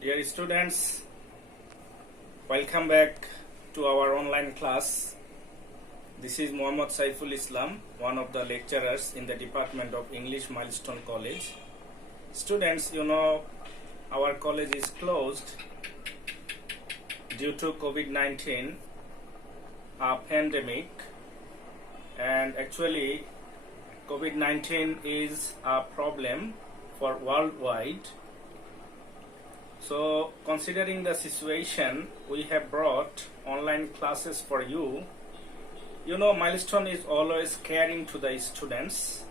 Dear students, welcome back to our online class. This is Muhammad Saiful Islam, one of the lecturers in the Department of English, Milestone College. Students, you know our college is closed due to COVID-19 pandemic, and actually COVID-19 is a problem for worldwide. So, considering the situation, we have brought online classes for you. You know, Milestone is always caring to the students,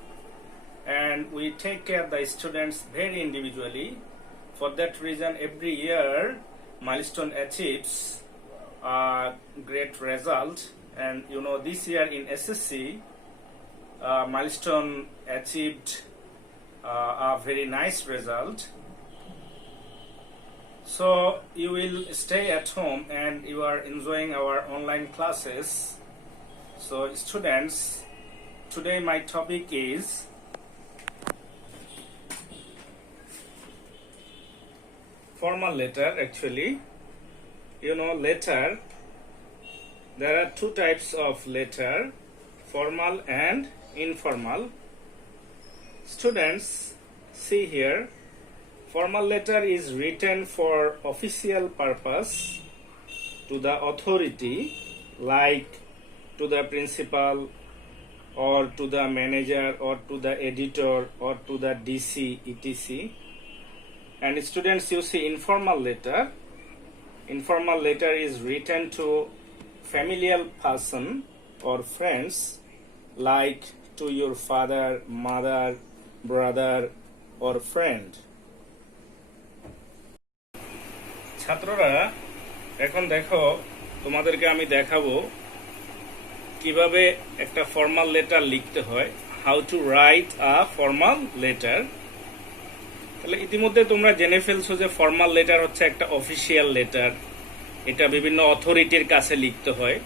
and we take care of the students very individually. For that reason, every year, Milestone achieves a great result. And you know, this year in SSC, Milestone achieved a very nice result. So you will stay at home and you are enjoying our online classes. So students, today my topic is formal letter. Actually, you know, letter, there are two types of letter, formal and informal. Students, see here, formal letter is written for official purpose to the authority, like to the principal or to the manager or to the editor or to the DC, etc. And students, you see informal letter. Informal letter is written to familial person or friends, like to your father, mother, brother or friend. ছাত্ররা এখন দেখো, তোমাদেরকে আমি দেখাবো কিভাবে একটা formal letter লিখতে হয়, how to write a formal letter. তাহলে ইতিমধ্যে তোমরা জেনে ফেলছো যে ফর্মাল লেটার হচ্ছে একটা অফিসিয়াল লেটার, এটা বিভিন্ন অথরিটির কাছে লিখতে হয়।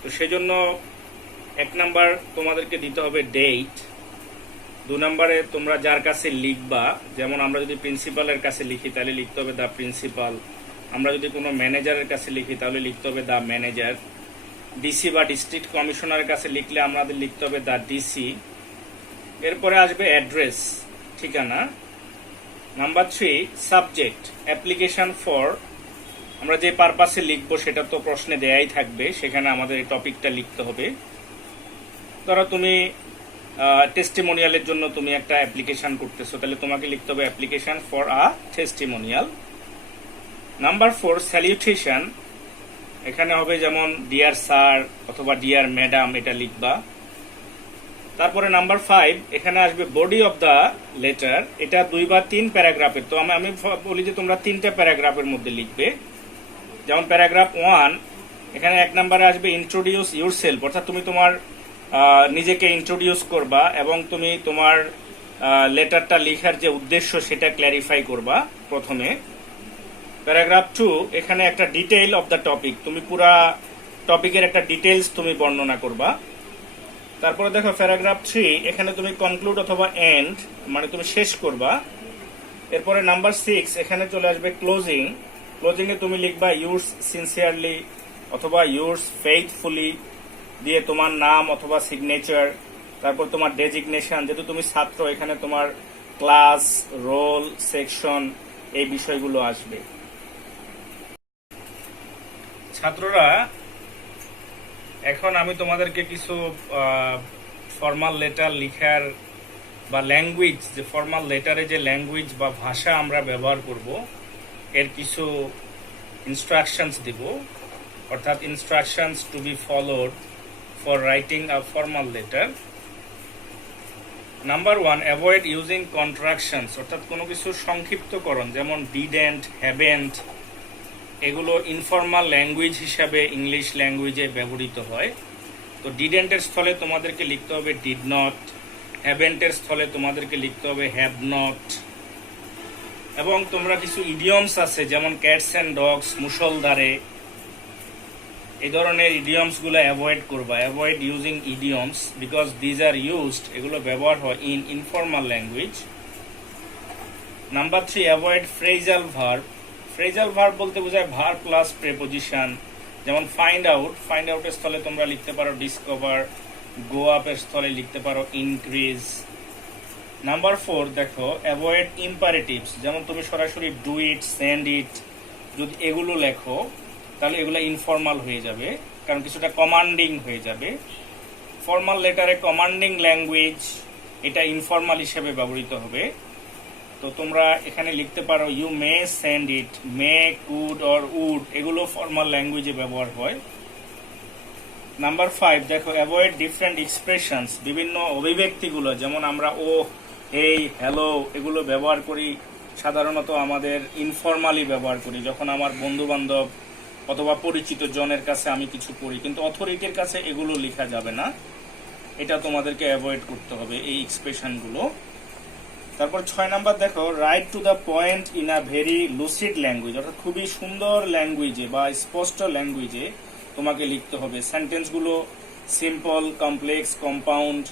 তো সেজন্য এক নাম্বার তোমাদেরকে দিতে হবে ডেট, 2 নম্বরে তোমরা যার কাছে লিখবা, যেমন আমরা যদি প্রিন্সিপালের কাছে লিখি তাহলে লিখতে হবে দ্য প্রিন্সিপাল, আমরা যদি কোনো ম্যানেজারের কাছে লিখি তাহলে লিখতে হবে দ্য ম্যানেজার, ডিসি বা ডিস্ট্রিক্ট কমিশনারের কাছে লিখলে আমাদের লিখতে হবে দ্য ডিসি। এরপরে আসবে অ্যাড্রেস, ঠিকানা। নাম্বার 3 সাবজেক্ট, অ্যাপ্লিকেশন ফর, আমরা যে পারপাসে লিখবো সেটা তো প্রশ্নে দেয়াই থাকবে, সেখানে আমাদের এই টপিকটা লিখতে হবে। ধরো তুমি টেস্টিমোনিয়ালের জন্য তুমি একটা অ্যাপ্লিকেশন করতেছো, তাহলে তোমাকে লিখতে হবে application for a testimonial. Number 4 স্যালিউটেশন, এখানে হবে যেমন ডিয়ার স্যার অথবা ডিয়ার ম্যাডাম, এটা লিখবা। তারপরে নাম্বার 5 এখানে আসবে বডি অফ দ্য লেটার, এটা 2 বা 3 প্যারাগ্রাফের। তো আমি বলি যে তোমরা 3টা প্যারাগ্রাফের মধ্যে লিখবে। যেমন প্যারাগ্রাফ 1, এখানে 1 নম্বরে আসবে ইন্ট্রোডিউস ইউরসেলফ, অর্থাৎ তুমি তোমার নিজেকে ইন্ট্রোডিউস করবা এবং তুমি তোমার লেটারটা লেখার যে উদ্দেশ্য সেটা ক্ল্যারিফাই করবা প্রথমে। প্যারাগ্রাফ 2, এখানে একটা ডিটেইল অফ দ্য টপিক, তুমি পুরা টপিকের একটা ডিটেইলস তুমি বর্ণনা করবা। তারপরে দেখো প্যারাগ্রাফ 3, এখানে তুমি কনক্লুড অথবা এন্ড, মানে তুমি শেষ করবা। এরপরে নাম্বার 6, এখানে চলে আসবে ক্লোজিং। ক্লোজিং এ তুমি লিখবা ইউরস সিনসিয়ারলি অথবা ইউরস ফেইথফুলি দিয়ে তোমার নাম অথবা সিগনেচার, তারপর তোমার ডেজিগনেশন, যেহেতু তুমি ছাত্র এখানে তোমার ক্লাস, রোল, সেকশন, এই বিষয়গুলো আসবে। ছাত্ররা, এখন আমি তোমাদেরকে কিছু ফর্মাল লেটার লিখার বা ল্যাঙ্গুয়েজ, যে ফর্মাল লেটারে যে ল্যাঙ্গুয়েজ বা ভাষা আমরা ব্যবহার করব, এর কিছু ইনস্ট্রাকশনস দিব, অর্থাৎ instructions to be followed for writing a formal letter. Number 1, avoid using contractions, অর্থাৎ কোনো কিছু সংক্ষিপ্তকরণ, যেমন didn't, haven't, এগুলো ইনফর্মাল ল্যাঙ্গুয়েজ হিসাবে ইংলিশ ল্যাঙ্গুয়েজে ব্যবহৃত হয়। তো didn't এর স্থলে তোমাদেরকে লিখতে হবে did not, haven't এর স্থলে তোমাদেরকে লিখতে হবে have not। এবং তোমরা কিছু ইডিয়মস আছে যেমন ক্যাটস অ্যান্ড ডগস, মুষলধারে, এই ধরনের ইডিয়মস গুলো অ্যাভয়েড করবা। Avoid using idioms because these are used, এগুলো ব্যবহার হয় in informal language. Number 3, avoid phrasal verb. Phrasal verb বলতে বোঝায় ভার্ব প্লাস প্রেপোজিশন। যেমন ফাইন্ড আউট, ফাইন্ড আউটের স্থলে তোমরা লিখতে পারো ডিসকভার। গো আপের স্থলে লিখতে পারো ইনক্রিজ। নাম্বার 4 দেখো, অ্যাভয়েড ইম্পারেটিভস। যেমন তুমি সরাসরি ডু ইট, সেন্ড ইট, যদি এগুলো লেখো তাহলে এগুলো ইনফর্মাল হয়ে যাবে, কারণ কিছুটা কমান্ডিং হয়ে যাবে। ফর্মাল লেটারে কমান্ডিং ল্যাঙ্গুয়েজ, এটা ইনফর্মাল হিসেবে ব্যবহৃত হবে। তো তোমরা এখানে লিখতে পারো you may send it, may, could or would, এগুলো ফর্মাল ল্যাঙ্গুয়েজে ব্যবহার হয়। নাম্বার 5 দেখো, অ্যাভয়েড ডিফারেন্ট এক্সপ্রেশনস। বিভিন্ন অভিব্যক্তিগুলো, যেমন আমরা ও, এই, হ্যালো এগুলো ব্যবহার করি সাধারণত আমাদের ইনফর্মালি ব্যবহার করি, যখন আমার বন্ধু বান্ধব অথবা পরিচিত জনের কাছে আমি কিছু করি, কিন্তু অথরিটির কাছে এগুলো লেখা যাবে না। এটা তোমাদেরকে অ্যাভয়েড করতে হবে এই এক্সপ্রেশনগুলো। তারপর 6 নাম্বার দেখো, right to the point in a very lucid language, অর্থাৎ খুবই সুন্দর ল্যাঙ্গুয়েজে বা স্পষ্ট ল্যাঙ্গুয়েজে তোমাকে লিখতে হবে। সেন্টেন্সগুলো সিম্পল, কমপ্লেক্স, কম্পাউন্ড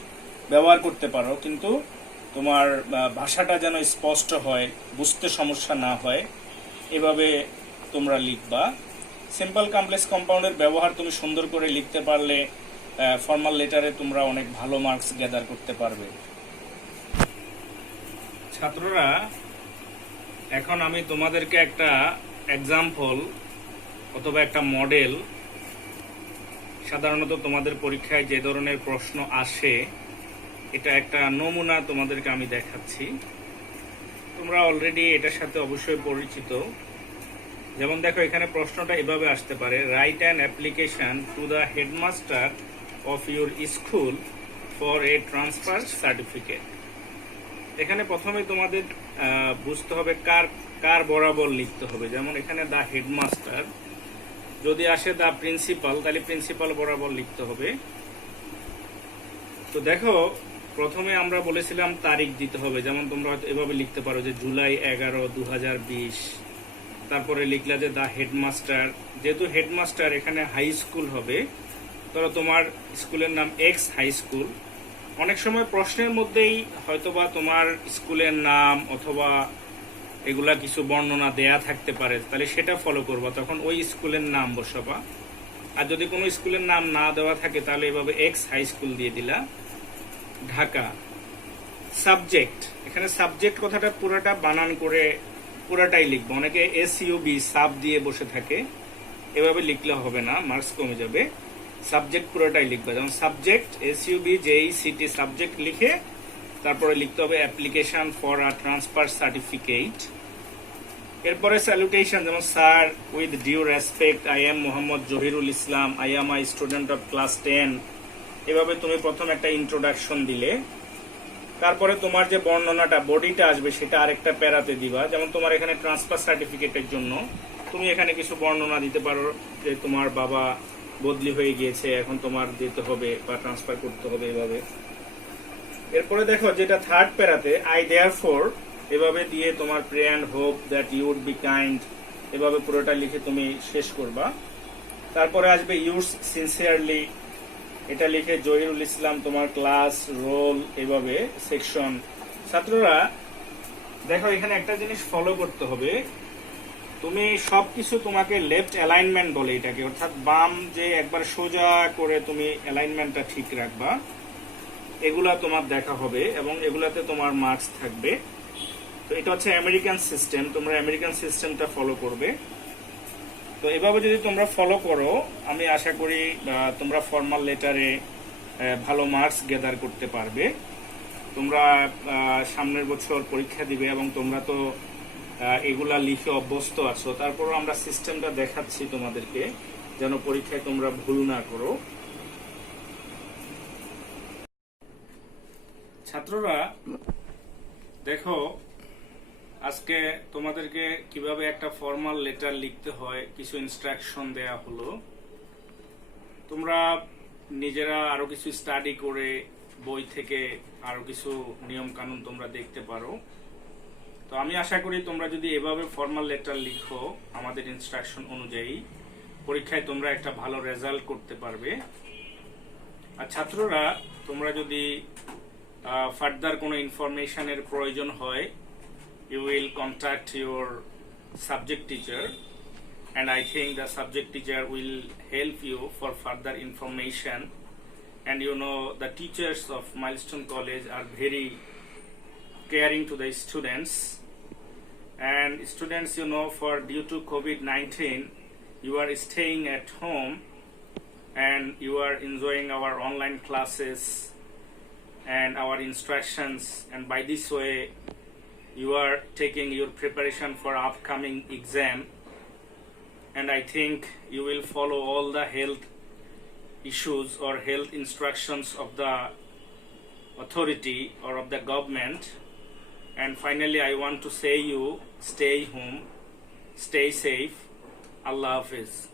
ব্যবহার করতে পারো, কিন্তু তোমার ভাষাটা যেন স্পষ্ট হয়, বুঝতে সমস্যা না হয়, এভাবে তোমরা লিখবা। সিম্পল, কমপ্লেক্স, কম্পাউন্ডের ব্যবহার তুমি সুন্দর করে লিখতে পারলে ফর্মাল লেটারে তোমরা অনেক ভালো মার্কস গ্যাদার করতে পারবে। ছাত্ররা, এখন আমি তোমাদেরকে একটা এক্সাম্পল অথবা একটা মডেল, সাধারণত তোমাদের পরীক্ষায় যে ধরনের প্রশ্ন আসে এটা একটা নমুনা তোমাদেরকে আমি দেখাচ্ছি। তোমরা অলরেডি এটার সাথে অবশ্যই পরিচিত। যেমন দেখো, এখানে প্রশ্নটা এভাবে আসতে পারে, write an application to the headmaster of your school for a transfer certificate. এখানে প্রথমে তোমাদের বুঝতে হবে কার কার বরাবর লিখতে হবে। যেমন এখানে দ্য হেডমাস্টার, যদি আসে দ্য প্রিন্সিপাল তাহলে প্রিন্সিপাল বরাবর লিখতে হবে। তো দেখো, প্রথমে আমরা বলেছিলাম তারিখ দিতে হবে, যেমন তোমরা হয়তো এভাবে লিখতে পারো যে জুলাই 11, 2020। তারপরে লিখলা যে দ্য হেডমাস্টার, যেহেতু হেডমাস্টার এখানে হাই স্কুল হবে, তাহলে তোমার স্কুলের নাম এক্স হাই স্কুল। অনেক সময় প্রশ্নের মধ্যেই হয়তোবা তোমার স্কুলের নাম অথবা এগুলা কিছু বর্ণনা দেয়া থাকতে পারে, তাহলে সেটা ফলো করবা, তখন ওই স্কুলের নাম বসাবা। আর যদি কোনো স্কুলের নাম না দেওয়া থাকে তাহলে এভাবে এক্স হাই স্কুল দিয়ে দিলা, ঢাকা। সাবজেক্ট, এখানে সাবজেক্ট কথাটা পুরাটা বানান করে পুরাটাই লিখবো। অনেকে এসইউবি সাব দিয়ে বসে থাকে, এভাবে লিখলে হবে না, মার্কস কমে যাবে। সাবজেক্ট পুরোটাই লিখবে, যেমন subject S U B J E C T subject লিখে তারপরে লিখতে হবে application for a transfer certificate. এরপরে স্যালুটেশন, যেমন sir, with due respect, I am Mohammad Zahirul Islam, I am I student of class 10। এভাবে তুমি প্রথম একটা ইন্ট্রোডাকশন দিলে, তারপরে তোমার যে বর্ণনাটা বডিটা আসবে সেটা আরেকটা প্যারাতে দিবা। যেমন তোমার এখানে ট্রান্সফার সার্টিফিকেটের জন্য তুমি এখানে কিছু বর্ণনা দিতে পারো যে তোমার বাবা বদলি হয়ে গিয়েছে, এখন তোমার যেতে হবে বা ট্রান্সফার করতে হবে, এভাবে। এরপরে দেখো, যেটা থার্ড প্যারাতে, আই দেয়ারফর, এভাবে দিয়ে তোমার pray and hope that you would be kind, এভাবে পুরোটা লিখে তুমি শেষ করবা। তারপরে আসবে ইউর্স সিনসিয়ারলি, এটা লিখে জহিরুল ইসলাম, তোমার ক্লাস, রোল, এভাবে সেকশন। ছাত্ররা দেখো, এখানে একটা জিনিস ফলো করতে হবে, তুমি সবকিছু তোমাকে লেফট অ্যালাইনমেন্ট বলে এটাকে, অর্থাৎ বাম যে একবার সোজা করে তুমি অ্যালাইনমেন্টটা ঠিক রাখবা, এগুলা তোমার দেখা হবে এবং এগুলাতে তোমার মার্কস থাকবে। তো এটা হচ্ছে আমেরিকান সিস্টেম, তোমরা আমেরিকান সিস্টেমটা ফলো করবে। তো এভাবে যদি তোমরা ফলো করো, আমি আশা করি তোমরা ফর্মাল লেটারে ভালো মার্কস গ্যাদার করতে পারবে। তোমরা সামনের বছর পরীক্ষা দিবে এবং তোমরা তো এগুলা লিখে অভ্যস্ত আছো, তারপরও আমরা সিস্টেমটা দেখাচ্ছি তোমাদেরকে যেন পরীক্ষায় তোমরা ভুল না করো। ছাত্ররা দেখো, আজকে তোমাদেরকে কিভাবে একটা ফর্মাল লেটার লিখতে হয় কিছু ইনস্ট্রাকশন দেয়া হলো। তোমরা নিজেরা আরো কিছু স্টাডি করে বই থেকে আরো কিছু নিয়ম কানুন তোমরা দেখতে পারো। তো আমি আশা করি তোমরা যদি এভাবে ফর্মাল লেটার লিখো আমাদের ইনস্ট্রাকশন অনুযায়ী, পরীক্ষায় তোমরা একটা ভালো রেজাল্ট করতে পারবে। আর ছাত্ররা, তোমরা যদি ফার্দার কোনো ইনফরমেশনের প্রয়োজন হয় you will contact your subject teacher, and I think the subject teacher will help you for further information. And you know, the teachers of Milestone College are very caring to the students. And students, you know, for due to COVID-19, you are staying at home and you are enjoying our online classes and our instructions, and by this way you are taking your preparation for upcoming exam. And I think you will follow all the health issues or health instructions of the authority or of the government. And finally, I want to say you stay home, stay safe. Allah Hafiz.